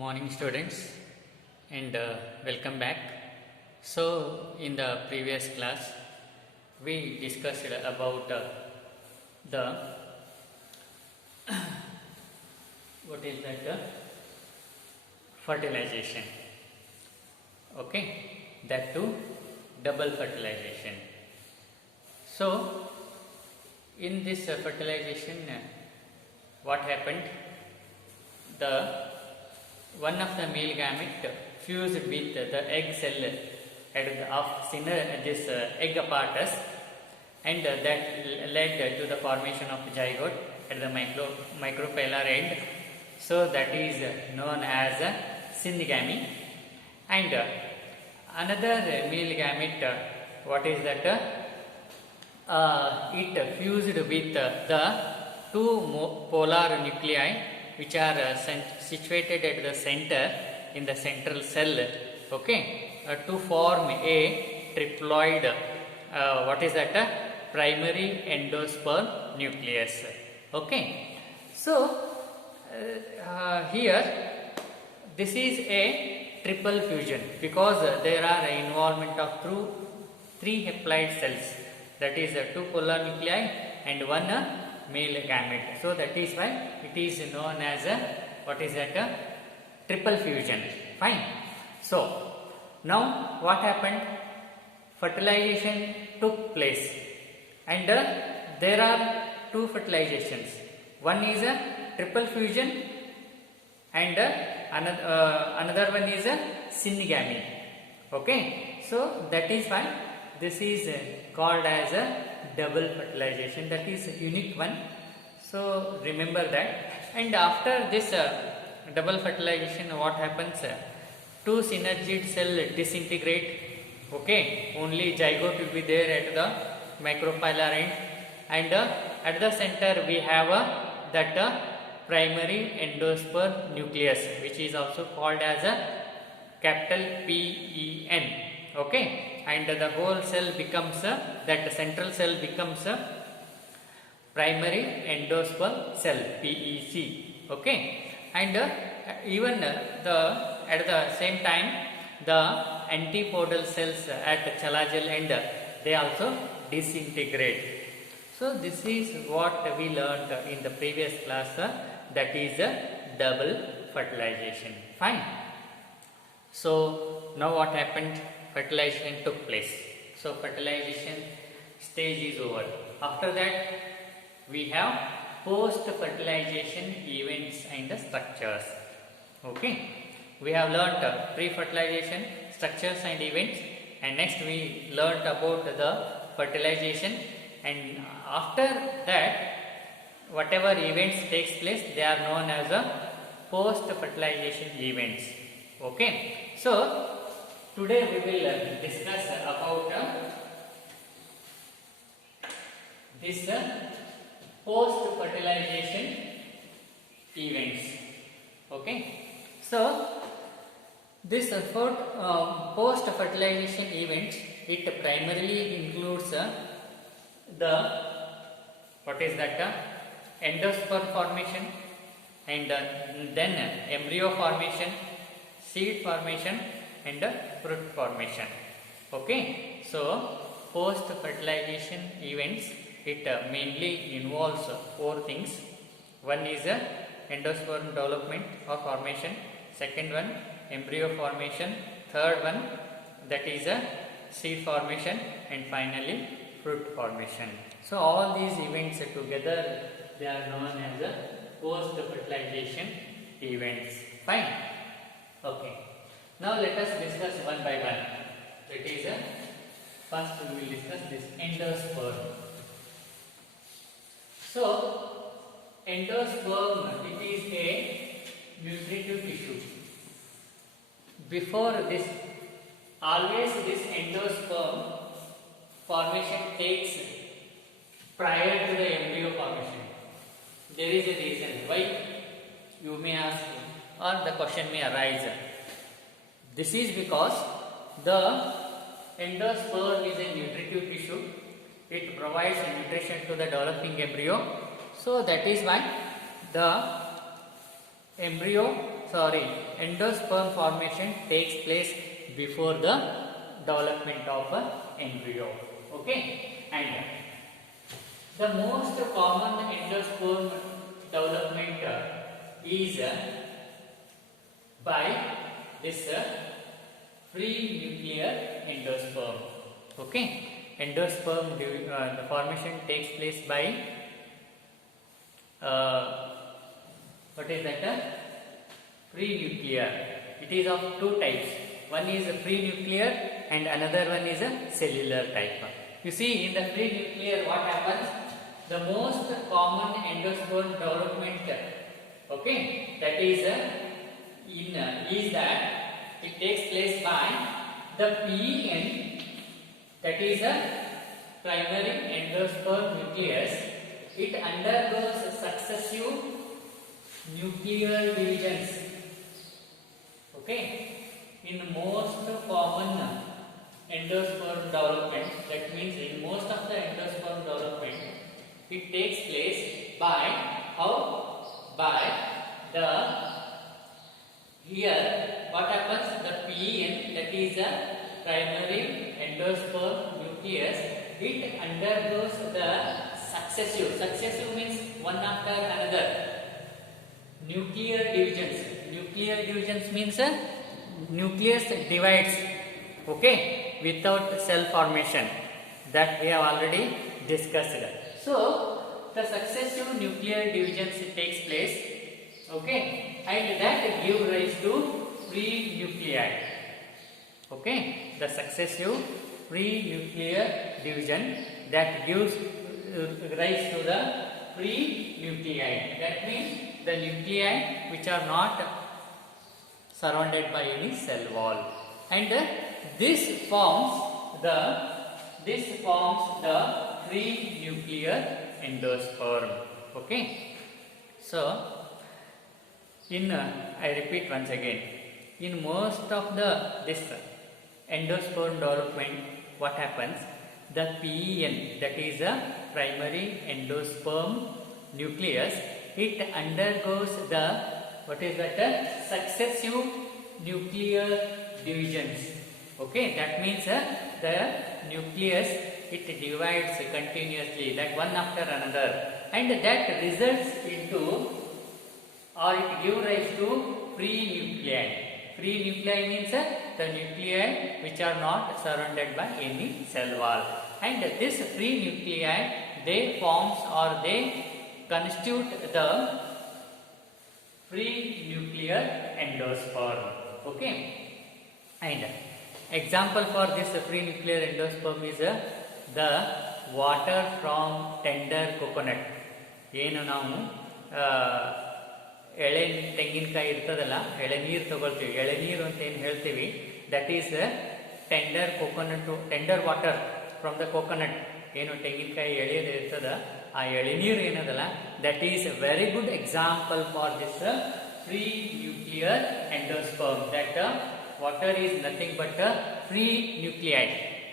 morning students and welcome back. So in the previous class we discussed about the what is that fertilization, okay, that too double fertilization. So in this fertilization what happened, the one of the male gamete fused with the egg cell of this egg apparatus, and that led to the formation of zygote at the micropellar end. So that is known as syngamy. And another male gamete, what is that? It fused with the two polar nuclei which are situated at the center in the central cell, okay, to form a triploid, what is that, primary endosperm nucleus, okay. So here this is a triple fusion because there are involvement of three haploid cells, that is two polar nuclei and one male gamete. So that is why it is known as what is that, triple fusion. Fine. So now what happened? Fertilization took place, and there are two fertilizations. One is a triple fusion and another one is a syngamy. Okay. So that is why this is called as a double fertilization, that is a unique one. So remember that. And after this double fertilization, what happens? Two synergid cell disintegrate, okay, only zygote will be there at the micropellar end, and at the center we have that primary endosperm nucleus, which is also called as a capital PEN, okay. And the whole cell becomes that central cell becomes primary endosperm cell, PEC, okay. And even at the same time the antipodal cells at chalazal end, they also disintegrate. So this is what we learned in the previous class, that is double fertilization. Fine. So now what happened? Fertilization took place. So fertilization stage is over. After that we have post fertilization events and structures, okay. We have learnt pre-fertilization, structures and events, and next we learnt about the fertilization, and after that whatever events takes place, they are known as a post fertilization events, okay. So today we will discuss about this post fertilization events, okay. So this post fertilization events, it primarily includes the what is that, endosperm formation, and then embryo formation, seed formation and fruit formation, okay. So post fertilization events, it mainly involves four things. One is endosperm development or formation, second one embryo formation, third one that is seed formation, and finally fruit formation. So all these events together, they are known as post fertilization events. Fine. Okay. Now let us discuss one by one. That is first we will discuss this endosperm. So endosperm, it is a nutritive tissue. Before this, always this endosperm formation takes prior to the embryo formation. There is a reason why, you may ask, or the question may arise. This is because the endosperm is a nutritive tissue. It provides nutrition to the developing embryo. So that is why the embryo endosperm formation takes place before the development of embryo. Okay, and the most common endosperm development is by this free nuclear endosperm. Okay, endosperm the formation takes place by what is that? Free nuclear. It is of two types. One is a free nuclear and another one is a cellular type. You see, in the free nuclear, what happens? The most common endosperm development, okay, that is is that it takes place by the PEN, that is a primary endosperm nucleus. It undergoes successive nuclear divisions. Okay, in most common endosperm development, that means in most of the endosperm development, it takes place by how? By the here what happens? The PEN, that is a primary endosperm nucleus, it undergoes the successive means one after another nuclear divisions. Nuclear divisions means nucleus divides, okay, without cell formation, that we have already discussed. So the successive nuclear divisions takes place, okay, and that give rise to free nuclei. Okay, the successive free nuclear division that gives rise to the free nuclei. That means the nuclei which are not surrounded by any cell wall, and this forms the free nuclear endosperm. Okay, so in I repeat once again, in most of this endosperm development, what happens? The PEN, that is a primary endosperm nucleus, it undergoes the what is that? Successive nuclear divisions. Okay, that means the nucleus, it divides continuously, like one after another, and that results into, or it gives rise to free nuclei. Free nuclei means the nuclei which are not surrounded by any cell wall, and this free nuclei, they forms or they constitute the free nuclear endosperm. Okay, and example for this free nuclear endosperm is the water from tender coconut. ಏನು ನಾವು ಎಳೆ ತೆಂಗಿನಕಾಯಿ ಇರ್ತದಲ್ಲ, ಎಳೆನೀರು ತಗೊಳ್ತೀವಿ, ಎಳೆನೀರು ಅಂತ ಏನು ಹೇಳ್ತೀವಿ, that is tender coconut, tender water from the coconut. ಏನು ತೆಂಗಿನಕಾಯಿ ಎಳೆಯೋದು ಇರ್ತದ, ಆ ಎಳೆನೀರು ಏನದಲ್ಲ, that is very good example for this free nuclear endosperm. That water is nothing but a free nuclei.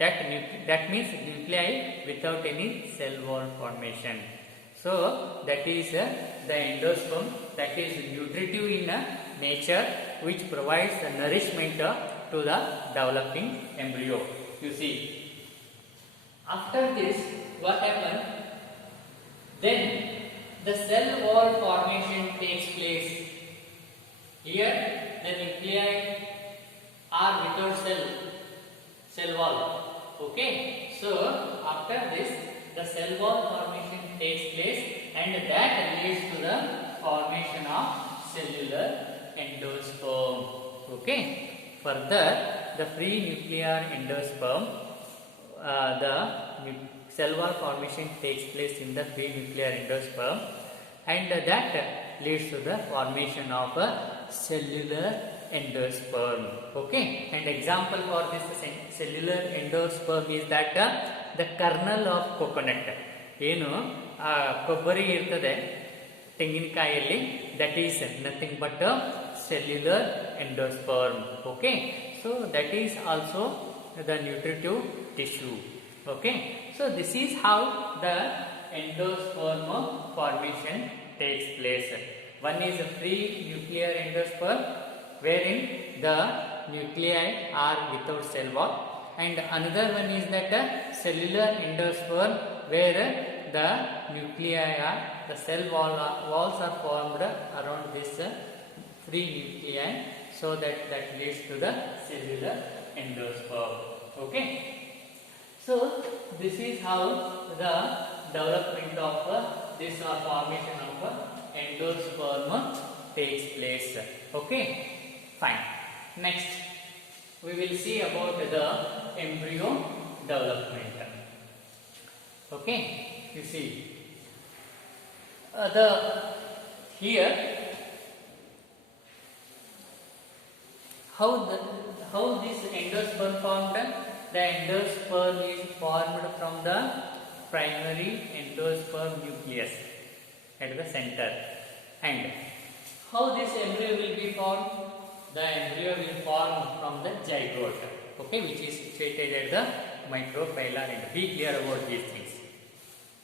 That means nuclei without any cell wall formation. So that is the endosperm, that is nutritive in nature, which provides nourishment to the developing embryo. You see, after this what happens? Then the cell wall formation takes place. Here the nuclei are without cell wall. Okay, so after this the cell wall formation takes place, and that leads to the formation of cellular endosperm. Okay, further the free nuclear endosperm, the cell wall formation takes place in the free nuclear endosperm, and that leads to the formation of a cellular endosperm. Okay, and example for this cellular endosperm is that the kernel of coconut. ಏನು ಕೊಬ್ಬರಿ ಇರ್ತದೆ ತೆಂಗಿನಕಾಯಿಯಲ್ಲಿ, that is nothing but a cellular endosperm. Okay, so that is also the nutritive tissue. Okay, so this is how the endosperm formation takes place. One is a free nuclear endosperm, wherein the nuclei are without cell wall, and another one is that a cellular endosperm, where the nuclei are, the cell walls are formed around this free nuclei, so that leads to the cellular endosperm. Okay. So this is how the development of this formation of endosperm takes place. Okay, fine. Next, we will see about the embryo development. Okay, you see here how this endosperm formed. The endosperm is formed from the primary endosperm nucleus at the center. And how this embryo will be formed? The embryo will form from the zygote, okay, which is situated at the micropylar end. Be clear about these things.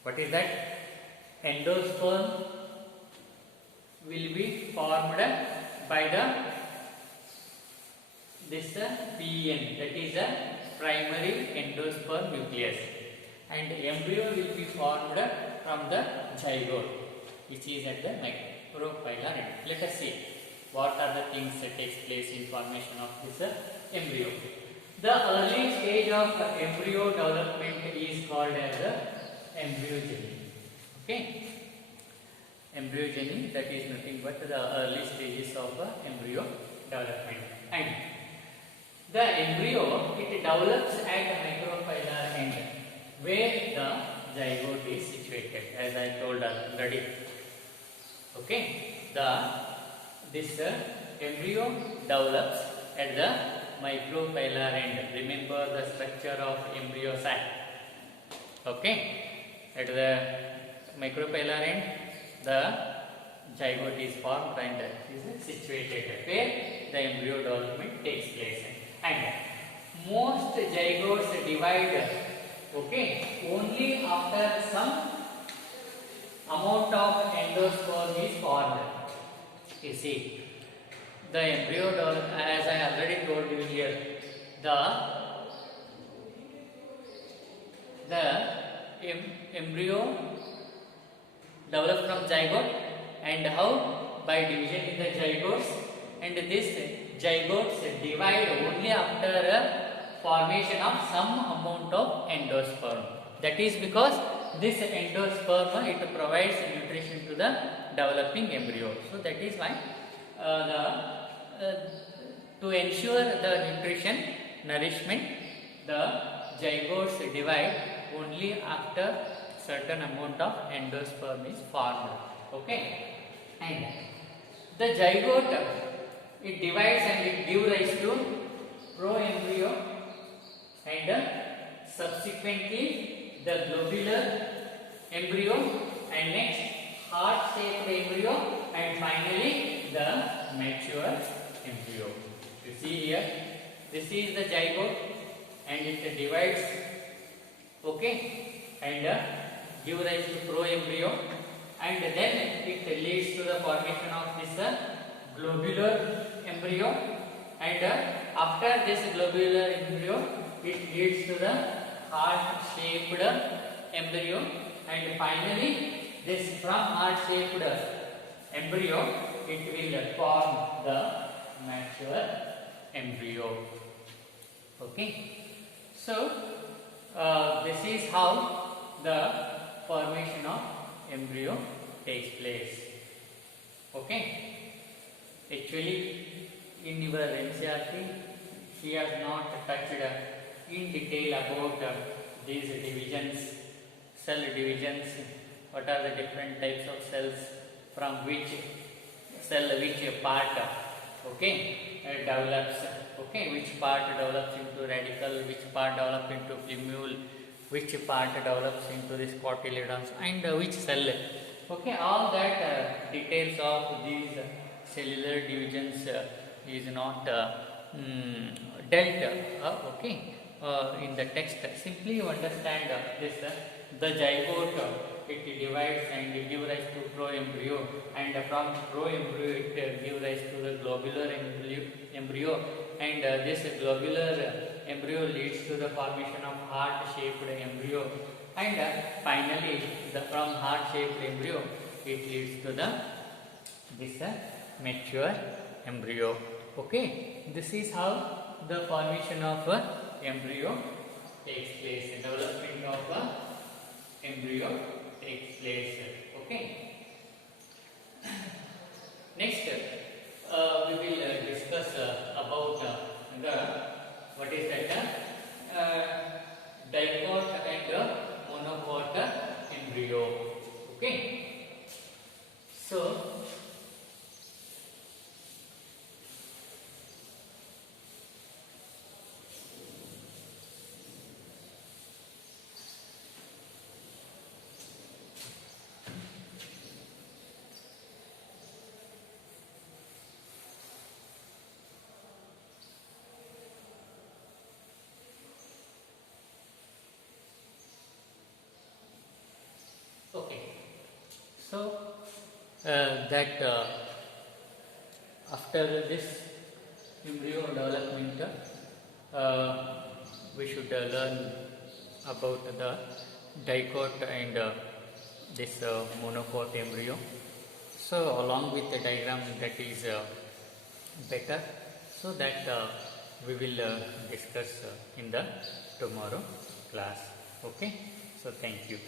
What is that? Endosperm will be formed by this PN, that is a primary endosperm nucleus, and embryo will be formed from the zygote, which is at the micropylar end. Let us see what are the things that takes place in formation of this embryo. The early stage of embryo development is called as embryogeny. Okay, embryogeny, that is nothing but the early stages of embryo development. And the embryo, it develops at the micropylar end, where the zygote is situated, as I told already. Okay, this embryo develops at the micropylar end. Remember the structure of embryo sac. Okay, at the micropylar end, the zygote is formed and is situated where the embryo development takes place. And most zygotes divide, okay, only after some amount of endosperm is formed. You see, the embryo, as I already told you here, the embryo develops from zygote, and how? By division in the zygotes, and this zygotes divide only after formation of some amount of endosperm. That is because this endosperm, it provides nutrition to the developing embryo. So that is why to ensure the nutrition, nourishment, the zygotes divide only after certain amount of endosperm is formed. Okay, and the zygote, it divides and it gives rise to proembryo, and subsequently the globular embryo, and next heart-shaped embryo, and finally the mature embryo. You see here, this is the zygote, and it divides, okay, and gives rise to proembryo, and then it leads to the formation of this globular embryo, and after this globular embryo, it leads to the heart-shaped embryo, and finally this from heart-shaped embryo, it will form the mature embryo. Okay, so this is how the formation of embryo takes place. Okay, actually in your NCERT, she has not touched in detail about these divisions, cell divisions, what are the different types of cells, from which cell, which part, okay, develops, okay, which part develops into radical, which part develops into plumule, which part develops into this cotyledons, and which cell, okay, all that details of these cellular divisions is not dealt, okay, in the text. Simply you understand this, the zygote it divides and gives rise to pro-embryo, and from pro-embryo it gives rise to the globular embryo, and this globular embryo leads to the formation of heart-shaped embryo, and finally from heart-shaped embryo it leads to the this mature embryo. Okay, this is how the formation of embryo takes place, development of embryo takes place. Okay, next we will discuss about the what is that dicot and monocot embryo. Okay, so okay, so that after this embryo development, we should learn about the dicot and this monocot embryo. So along with the diagram that is better, so that we will discuss in the tomorrow class. Okay, so thank you.